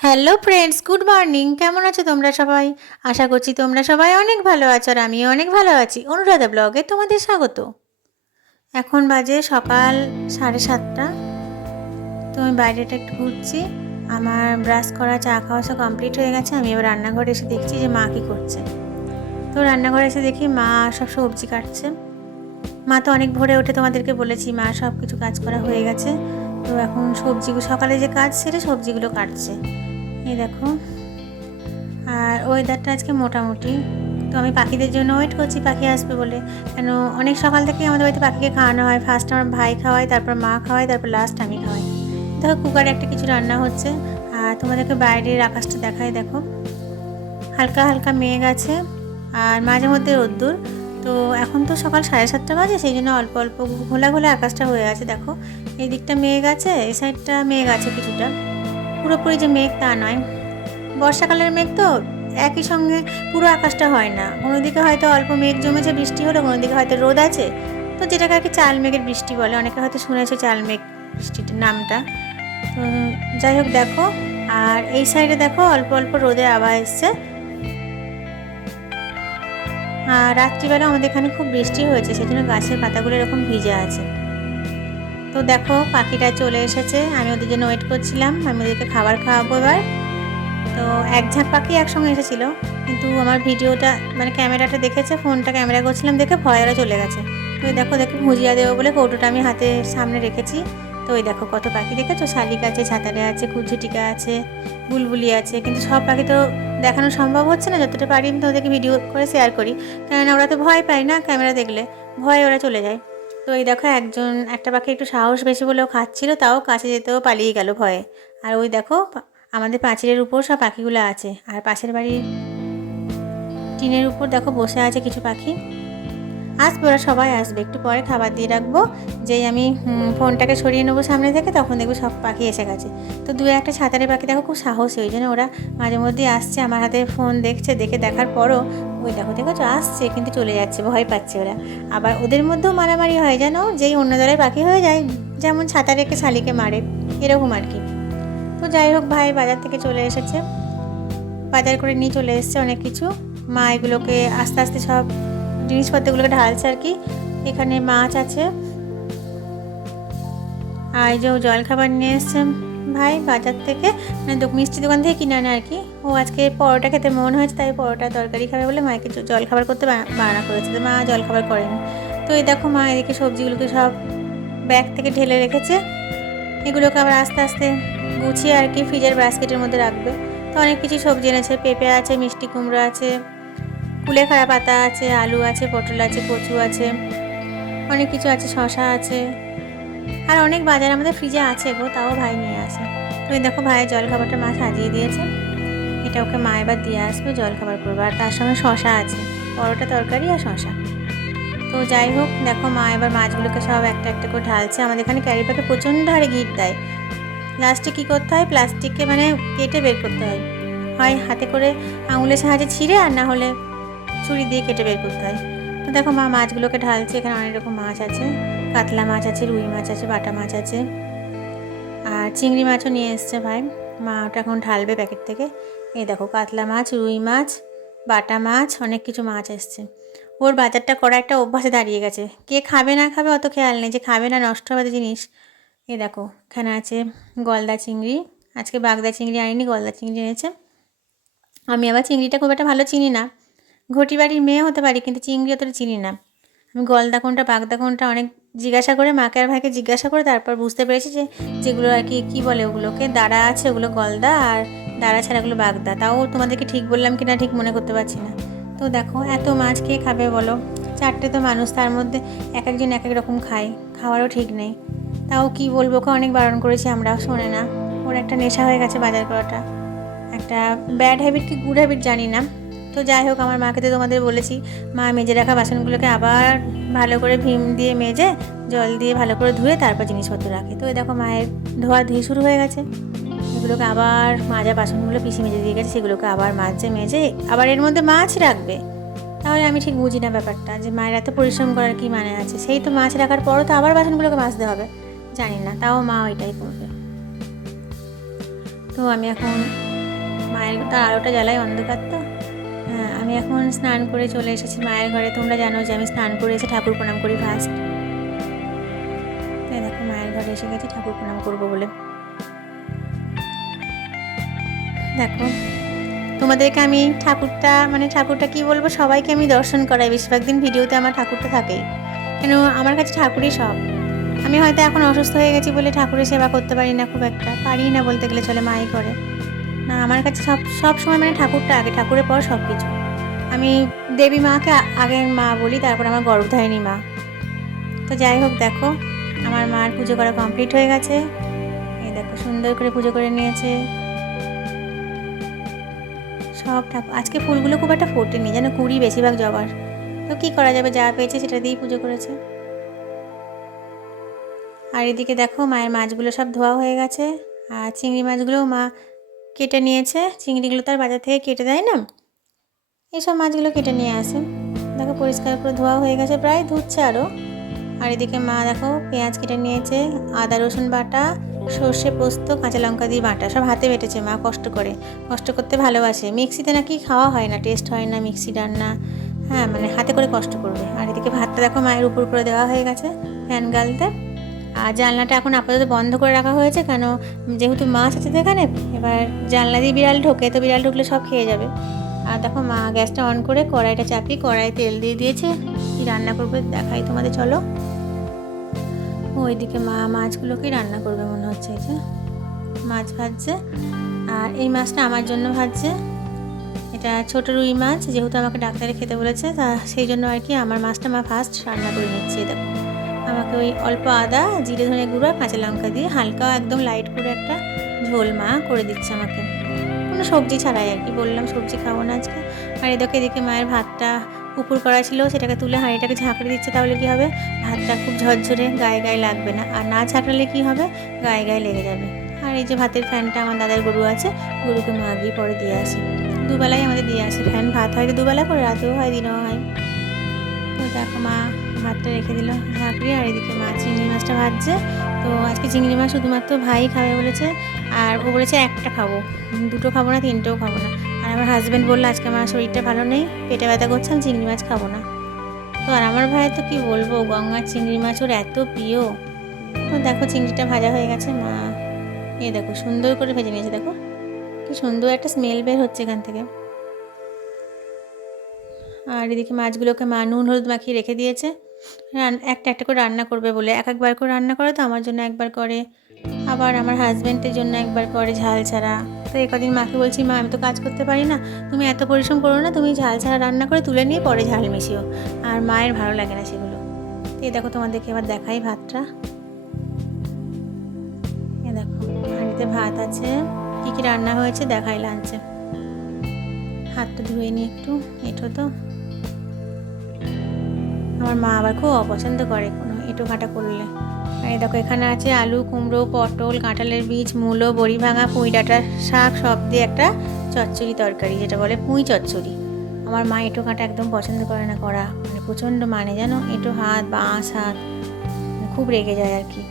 Hello friends, good morning. কেমন আছো তোমরা সবাই? আশা করছি তোমরা সবাই অনেক ভালো আছো আর আমিও অনেক ভালো আছি। অনুরাধা ব্লগে তোমাদের স্বাগত। এখন বাজে সকাল 7:30। তো আমি বাইরেটা একটু ঘুরছি। আমার ব্রাশ করা, চা খাওয়া সব কমপ্লিট হয়ে গেছে। আমি এবার রান্নাঘরে এসে দেখছি যে মা কী করছে। তো রান্নাঘরে এসে দেখি মা সব সবজি কাটছে। মা তো অনেক ভোরে ওঠে, তোমাদেরকে বলেছি, মা সব কিছু কাজ করা হয়ে গেছে। তো এখন সবজিগুলো, সকালে যে কাজ সেরে সবজিগুলো কাটছে। এই দেখো। আর ওয়েদারটা আজকে মোটামুটি। তো আমি পাখিদের জন্য ওয়েট করছি, পাখি আসবে বলে। কেন অনেক সকাল থেকে আমাদের বাড়িতে পাখিকে খাওয়ানো হয়। ফার্স্ট আমার ভাই খাওয়ায়, তারপর মা খাওয়ায়, তারপর লাস্ট আমি খাওয়াই। দেখো কুকারে একটা কিছু রান্না হচ্ছে। আর তোমাদেরকে বাইরের আকাশটা দেখাই, দেখো হালকা হালকা মেঘ আছে আর মাঝে মধ্যে রোদ্দুর। তো এখন তো সকাল 7:30 বাজে, সেই জন্য অল্প অল্প ঘোলা ঘোলা আকাশটা হয়ে আছে। দেখো এই দিকটা মেঘ আছে, এই সাইডটা মেঘ আছে কিছুটা। পুরোপুরি যে মেঘ তা নয়। বর্ষাকালের মেঘ তো একই সঙ্গে পুরো আকাশটা হয় না। কোনো দিকে হয়তো অল্প মেঘ জমেছে, বৃষ্টি হলো, কোনো দিকে হয়তো রোদ আছে। তো যেটাকে আর কি চাল মেঘের বৃষ্টি বলে, অনেকে হয়তো শুনেছে চাল মেঘ বৃষ্টিটার নামটা। তো যাই হোক দেখো। আর এই সাইডে দেখো অল্প অল্প রোদের আভা এসছে। আর রাত্রিবেলা আমাদের এখানে খুব বৃষ্টি হয়েছে, সেই জন্য গাছের পাতাগুলো এরকম ভিজে আছে। তো দেখো পাখিটা চলে এসেছে, আমি ওদের জন্য ওয়েট করছিলাম। আমি ওদেরকে খাবার খাওয়াবো এবার। তো এক ঝাঁক পাখি একসঙ্গে এসেছিল, কিন্তু আমার ভিডিওটা মানে ক্যামেরাটা দেখেছে, ফোনটা ক্যামেরা করছিলাম দেখে ভয় ওরা চলে গেছে। তো ওই দেখো ভুজিয়া দেবো বলে কৌটোটা আমি হাতের সামনে রেখেছি। তো ওই দেখো কত পাখি দেখেছো, শালিক আছে, ছাতারে আছে, কুচুটিকা আছে, বুলবুলি আছে। কিন্তু সব পাখি তো দেখানো সম্ভব হচ্ছে না, যতটা পারি আমি তো ওদেরকে ভিডিও করে শেয়ার করি। কেননা ওরা তো ভয় পায় না, ক্যামেরা দেখলে ভয়ে ওরা চলে যায়। তো এই দেখো একটা পাখি একটু সাহস বেশি বলেও খাচ্ছিল, তাও কাছে যেতেও পালিয়ে গেল ভয়ে। আর ওই দেখো আমাদের পাঁচিলের উপর সব পাখিগুলো আছে। আর পাশের বাড়ির টিনের উপর দেখো বসে আছে কিছু পাখি। আসবে, ওরা সবাই আসবে, একটু পরে খাবার দিয়ে রাখবো। যেই আমি ফোনটাকে সরিয়ে নেবো সামনে থেকে, তখন দেখবো সব পাখি এসে গেছে। তো দু একটা ছাতারে পাখি দেখো খুব সাহসী, ওই জন্য ওরা মাঝে মধ্যেই আসছে আমার হাতে ফোন দেখছে, দেখে দেখার পরও ওই দেখো দেখো আসছে, কিন্তু চলে যাচ্ছে, ভয় পাচ্ছে ওরা। আবার ওদের মধ্যেও মারামারি হয়, যেন যেই অন্য দলের পাখি হয়ে যায়, যেমন ছাতা রেখে শালিকে মারে, এরকম আর কি। তো যাই হোক, ভাই বাজার থেকে চলে এসেছে, বাজার করে নিয়ে চলে এসেছে অনেক কিছু। মা এগুলোকে আস্তে আস্তে সব জিনিসপত্রগুলোকে ঢালছে আর কি। এখানে মাছ আছে, আর এই যে জলখাবার নিয়ে এসছে ভাই বাজার থেকে, মানে মিষ্টি দোকান থেকে কিনে আনে আর কি। ও আজকে পরোটা খেতে মন হয়েছে, তাই পরোটা তরকারি খাবে বলে মাকে জলখাবার করতে বারণ করেছে, তো মা জলখাবার করেনি। তো এই দেখো মা এদিকে সবজিগুলোকে সব ব্যাগ থেকে ঢেলে রেখেছে। এগুলোকে আবার আস্তে আস্তে গুছিয়ে আর কি ফ্রিজের বাস্কেটের মধ্যে রাখবে। তো অনেক কিছু সবজি এনেছে, পেঁপে আছে, মিষ্টি কুমড়ো আছে, কুলেখাড়া পাতা আছে, আলু আছে, পটল আছে, কচু আছে, অনেক কিছু আছে, শশা আছে। আর অনেক বাজার আমাদের ফ্রিজে আছে গো, তাও ভাই নিয়ে আসে। তো এই দেখো ভাইয়ের জলখাবারটা মা সাজিয়ে দিয়েছে। এটা ওকে মা এবার দিয়ে আসবে, জলখাবার করবে। আর তার সঙ্গে শশা আছে, পরোটা তরকারি আর শশা। তো যাই হোক দেখো মা এবার মাছগুলোকে সব একটা একটা করে ঢালছে। আমাদের এখানে ক্যারি ব্যাগে প্রচণ্ড হারে গিট দেয়। লাস্টে কী করতে হয়, প্লাস্টিককে মানে কেটে বের করতে হয়, হয় হাতে করে আঙুলের সাহায্যে ছিঁড়ে, আর না হলে ছুরি দিয়ে কেটে বের করতে হয়। তো দেখো মা মাছগুলোকে ঢালছে। এখানে অনেক রকম মাছ আছে, কাতলা মাছ আছে, রুই মাছ আছে, বাটা মাছ আছে, আর চিংড়ি মাছও নিয়ে এসছে ভাই। মা ওটা এখন ঢালবে প্যাকেট থেকে। এই দেখো কাতলা মাছ, রুই মাছ, বাটা মাছ, অনেক কিছু মাছ এসছে। ওর বাজারটা করা একটা অভ্যাসে দাঁড়িয়ে গেছে। কে খাবে না খাবে অত খেয়াল নেই, যে খাবে না নষ্ট হবে জিনিস। এই দেখো এখানে আছে গলদা চিংড়ি, আজকে বাগদা চিংড়ি আনিনি, গলদা চিংড়ি এনেছে। আমি আবার চিংড়িটা খুব একটা ভালো চিনি না, ঘটি বাড়ির মেয়ে হতে পারি, কিন্তু চিংড়ি অতটা চিনি না। আমি গলদা কোনটা বাগদা কোনটা অনেক জিজ্ঞাসা করে, মাকে আর ভাইকে জিজ্ঞাসা করে তারপর বুঝতে পেরেছি যে যেগুলো আর কি কী বলে ওগুলোকে, দাঁড়া আছে ওগুলো গলদা, আর দাঁড়া ছাড়া ওগুলো বাগদা। তাও তোমাদেরকে ঠিক বললাম কি না ঠিক মনে করতে পারছি না। তো দেখো এত মাছ কে খাবে বলো, চারটে তো মানুষ, তার মধ্যে এক একজন এক এক রকম খায়, খাওয়ারও ঠিক নেই। তাও কি বলবো, ওকে অনেক বারণ করেছি, আমরাও শোনে না। ওর একটা নেশা হয়ে গেছে বাজার করাটা, একটা ব্যাড হ্যাবিট কি গুড হ্যাবিট জানি না। তো যাই হোক আমার মাকে তো তোমাদের বলেছি, মা মেজে রাখা বাসনগুলোকে আবার ভালো করে ভীম দিয়ে মেজে জল দিয়ে ভালো করে ধুয়ে তারপর জিনিসপত্র রাখে। তো এই দেখো মায়ের ধোয়া ধুয়ে শুরু হয়ে গেছে। এগুলোকে আবার মাজা বাসনগুলো পিসি মেজে দিয়ে গেছে, সেগুলোকে আবার মাজে মেজে আবার এর মধ্যে মাছ রাখবে। তাহলে আমি ঠিক বুঝি না ব্যাপারটা, যে মায়ের এত পরিশ্রম করার কি মানে আছে। সেই তো মাছ রাখার পরও তো আবার বাসনগুলোকে মাজতে হবে, জানি না, তাও মা ওইটাই করবে। তো আমি এখন মায়ের তার আলোটা জ্বালায়, অন্ধকার তো। হ্যাঁ, আমি এখন স্নান করে চলে এসেছি মায়ের ঘরে। তোমরা জানো যে আমি স্নান করে এসে ঠাকুর প্রণাম করি ফার্স্ট। তাই দেখো মায়ের ঘরে এসে গেছি ঠাকুর প্রণাম করবো বলে। দেখো তোমাদেরকে আমি ঠাকুরটা কি বলবো, সবাইকে আমি দর্শন করাই। বেশিরভাগ দিন ভিডিওতে আমার ঠাকুরটা থাকেই, কেন আমার কাছে ঠাকুরই সব। আমি হয়তো এখন অসুস্থ হয়ে গেছি বলে ঠাকুরের সেবা করতে পারি না, খুব একটা পারি না বলতে গেলে চলে, মাই করে না। আমার কাছে সব সময় ঠাকুরটা আগে, ঠাকুরের পর সব কিছু। আমি দেবী মাকে আগের মা বলি, তারপর আমার গর্ভধারিণী মা। তো যাই হোক, দেখো আমার মার পুজো করা কমপ্লিট হয়ে গেছে। এই দেখো সুন্দর করে পুজো করে নিয়েছে সব ঠাকুর। আজকে ফুলগুলো খুব একটা ফোটেনি, যেন কুড়ি বেশিরভাগ জবার। তো কী করা যাবে, যা পেয়েছে সেটা দিয়েই পুজো করেছে। আর এদিকে দেখো মায়ের মাছগুলো সব ধোয়া হয়ে গেছে। আর চিংড়ি মাছগুলোও মা কেটে নিয়েছে। চিংড়িগুলো তার বাজার থেকে কেটে দেয় না, এইসব মাছগুলো কেটে নিয়ে আসে। দেখো পরিষ্কার করে ধোয়া হয়ে গেছে, প্রায় ধুচ্ছে আরও। আর এদিকে মা দেখো পেঁয়াজ কেটে নিয়েছে, আদা রসুন বাটা, সর্ষে পোস্ত, কাঁচা লঙ্কা দিয়ে বাটা, সব হাতে বেটেছে মা, কষ্ট করতে ভালোবাসে। মিক্সিতে নাকি খাওয়া হয় না, টেস্ট হয় না মিক্সি রান্না। হ্যাঁ, হাতে করে কষ্ট করবে। আর এদিকে ভাতটা দেখো মায়ের উপর করে দেওয়া হয়ে গেছে ফ্যান গালতে। আর জানলাটা এখন আপাতত বন্ধ করে রাখা হয়েছে, কেন যেহেতু মাছ আছে এখানে, এবার জানলা দিয়ে বিড়াল ঢোকে, তো বিড়াল ঢুকলে সব খেয়ে যাবে। আর দেখো মা গ্যাসটা অন করে কড়াইটা চাপিয়ে কড়াই তেল দিয়ে দিয়েছে। কি রান্না করবে দেখাই তোমাদের, চলো। ওইদিকে মা মাছগুলোকেই রান্না করবে মনে হচ্ছে। এই যে মাছ ভাজছে, আর এই মাছটা আমার জন্য ভাজছে। এটা ছোটো রুই মাছ, যেহেতু আমাকে ডাক্তারে খেতে বলেছে, তা সেই জন্য আর কি আমার মাছটা মা ফার্স্ট রান্না করে নিচ্ছে। দেখো আমাকে ওই অল্প আদা, জিরে ধনে গুঁড়ো, কাঁচা লঙ্কা দিয়ে হালকা একদম লাইট করে একটা ঝোল মা করে দিচ্ছে আমাকে, কোনো সবজি ছাড়াই আর কি। বললাম সবজি খাবো না আজকে। আর এদিকে মায়ের ভাতটা উপর করা ছিল, সেটাকে তুলে হাঁড়িটাকে ঝাঁকড়ে দিচ্ছে। তাহলে কি হবে, ভাতটা খুব ঝরঝরে, গায়ে গায়ে লাগবে না। আর না ঝাঁকড়ালে কি হবে, গায়ে গায়ে লেগে যাবে। আর এই যে ভাতের ফ্যানটা, আমার দাদার গরু আছে, গরুকে মা গিয়ে পরে দিয়ে আসে। দুবেলাই আমাদের দিয়ে আসে ফ্যান। ভাত হয় দুবেলা করে, রাতেও হয় দিনেও হয়। তো দেখো মা ভাতটা রেখে দিল ঝাঁকড়িয়ে। আর এদিকে মা চিংড়ি মাছটা ভাজছে। তো আজকে চিংড়ি মাছ শুধুমাত্র ভাই খাবে বলেছে, আর ও বলেছে একটা খাবো, দুটো খাবো না, তিনটেও খাবো না। আর আমার হাজব্যান্ড বললো আজকে আমার শরীরটা ভালো নেই, পেটে ব্যথা করছে, আমি চিংড়ি মাছ খাবো না। তো আর আমার ভাই তো কি বলবো, গঙ্গার চিংড়ি মাছ ওর এত প্রিয়। তো দেখো চিংড়িটা ভাজা হয়ে গেছে। মা দেখো সুন্দর করে ভেজে নিয়েছে, দেখো কি সুন্দর একটা স্মেল বের হচ্ছে এখান থেকে। আর এদিকে মাছগুলোকে মা নুন হলুদ মাখিয়ে রেখে দিয়েছে, একটা একটা করে রান্না করবে বলে। একবার করে রান্না করে, তো আমার জন্য একবার করে, আবার আমার হাজব্যান্ডের জন্য একবার করে ঝাল ছাড়া। তো এই কদিন মাকে বলছি, মা আমি তো কাজ করতে পারি না, তুমি এত পরিশ্রম করো না, তুমি ঝাল ছাড়া রান্না করে তুলে নিয়ে পরে ঝাল মিশিও। আর মায়ের ভালো লাগে না সেগুলো। তো এই দেখো তোমাদেরকে এবার দেখাই ভাতটা। এ দেখো হাঁড়িতে ভাত আছে, কী কী রান্না হয়েছে দেখাই লাঞ্চে। হাতটা ধুয়ে নিই একটু, এঁটো তো আমার মা আবার খুব অপছন্দ করে কোনো এঁটো কাটা করলে। আর এই দেখো এখানে আছে আলু, কুমড়ো, পটল, কাঁঠালের বীজ, মূলো, বড়ি ভাঙা, পুঁই ডাঁটার শাক, সব দিয়ে একটা চচ্চড়ি তরকারি, যেটা বলে পুঁই চচ্চড়ি। আমার মা এঁটো কাটা একদম পছন্দ করে না করা, প্রচণ্ড জানো এঁটো হাত, বাঁশ হাত, খুব রেগে যায় আর কি।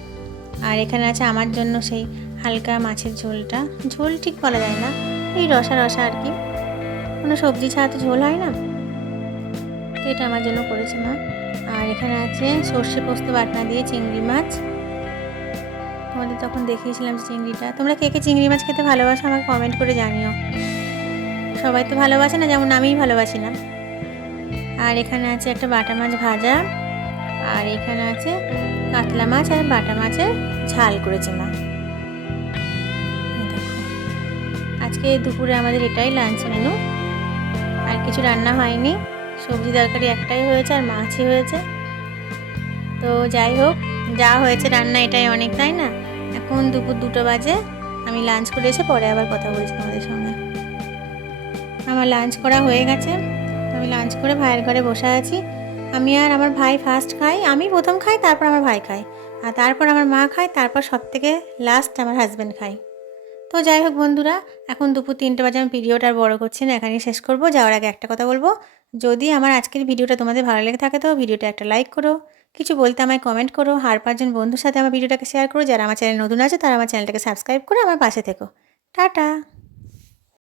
আর এখানে আছে আমার জন্য সেই হালকা মাছের ঝোলটা, ঝোল ঠিক বলা যায় না, এই রসা রসা আর কি, কোনো সবজি ছাড়া তো ঝোল হয় না। তো এটা আমার জন্য করেছে মা। আর এখানে আছে সর্ষে পোস্ত বাটনা দিয়ে চিংড়ি মাছ। তোমাদের তখন দেখিয়েছিলাম চিংড়িটা। তোমরা কে কে চিংড়ি মাছ খেতে ভালোবাসো আমাকে কমেন্ট করে জানিও। সবাই তো ভালোবাসে না, যেমন আমিই ভালোবাসি না। আর এখানে আছে একটা বাটা মাছ ভাজা, আর এখানে আছে কাতলা মাছ আর বাটা মাছের ঝাল করেছে মা। দেখো আজকে দুপুরে আমাদের এটাই লাঞ্চ মেনু, আর কিছু রান্না হয়নি। সবজি তরকারি একটাই হয়েছে, আর মাছই হয়েছে। তো যাই হোক, যা হয়েছে রান্না এটাই অনেক, তাই না? এখন দুপুর 2টা বাজে, আমি লাঞ্চ করে এসে পরে আবার কথা বলছি তোমাদের সঙ্গে। আমার লাঞ্চ করা হয়ে গেছে, আমি লাঞ্চ করে ভাইয়ের ঘরে বসে আছি। আমি আর আমার ভাই ফার্স্ট খাই, আমি প্রথম খাই, তারপর আমার ভাই খায়, আর তারপর আমার মা খায়, তারপর সব থেকে লাস্ট আমার হাজব্যান্ড খায়। তো যাই হোক বন্ধুরা, এখন দুপুর 3টে বাজে, আমি ভিডিওটা আর বড় করছি না, এখানেই শেষ করব। যাওয়ার আগে একটা কথা বলবো, যদি আমার আজকের ভিডিওটা তোমাদের ভালো লেগে থাকে তো ভিডিওটা একটা লাইক করো, কিছু বলতে আমায় কমেন্ট করো, আর 5জন বন্ধুর সাথে আমার ভিডিওটাকে শেয়ার করো। যারা আমার চ্যানেল নতুন আছে তারা আমার চ্যানেলটাকে সাবস্ক্রাইব করে আমার পাশে থেকো। টাটা।